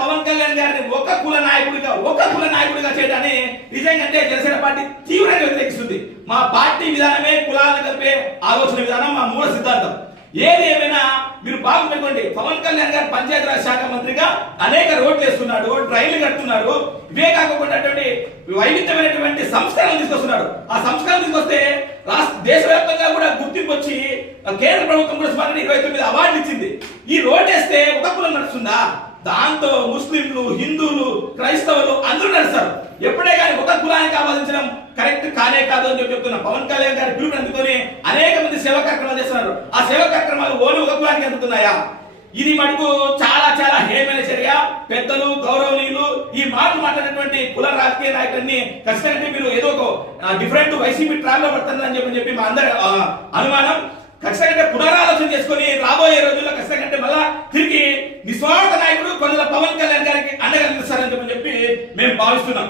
పవన్ కళ్యాణ్ గారిని ఒక కుల నాయకుడిగా చేయడాన్ని నిజంగా జనసేన పార్టీ తీవ్రంగా వ్యతిరేకిస్తుంది. మా పార్టీ విధానమే కులాలను కలిపే ఆలోచన విధానం, మా మూల సిద్ధాంతం. ఏది ఏమైనా మీరు బాగుపెట్టుకోండి. పవన్ కళ్యాణ్ గారు పంచాయతీరాజ్ శాఖ మంత్రిగా అనేక రోడ్లు వేస్తున్నాడు, డ్రైన్లు కడుతున్నారు. ఇవే కాకుండా వైవిధ్యమైనటువంటి సంస్కరణలు తీసుకొస్తున్నాడు. ఆ సంస్కరణలు తీసుకొస్తే దేశవ్యాప్తంగా కూడా గుర్తింపు వచ్చి కేంద్ర ప్రభుత్వం కూడా సుమారు 29 అవార్డులు ఇచ్చింది. ఈ రోడ్ వేస్తే ఒక కులం నడుస్తుందా? దాంతో ముస్లింలు, హిందువులు, క్రైస్తవులు అందరూ నడుస్తారు. ఎప్పుడే కానీ ఒక కులానికి ఆపాదించడం కరెక్ట్ కానే కాదు అని చెప్తున్నా. పవన్ కళ్యాణ్ గారి పిలుపుని అందుకొని అనేక మంది సేవా కార్యక్రమాలు చేస్తున్నారు. ఆ సేవా కార్యక్రమాలు ఓన్లీ ఒక కులానికి అందుతున్నాయా? ఇది మటుకు చాలా చాలా హేమైన చర్య. పెద్దలు, గౌరవనీయులు ఈ మాటలు మాట్లాడినటువంటి కుల రాజకీయ నాయకులని ఖచ్చితంగా మీరు ఏదో ఒక డిఫరెంట్ వైసీపీ ట్రాప్ లో పడుతుందని చెప్పి మా అందరి అనుమానం. ఖచ్చితంగా పునరాలోచన చేసుకొని రాబోయే రోజుల్లో ఖచ్చితంగా మళ్ళా తిరిగి నిస్వార్థ నాయకుడు కొందరు పవన్ కళ్యాణ్ గారికి అండగా నిలుస్తారని చెప్పి మేము భావిస్తున్నాం.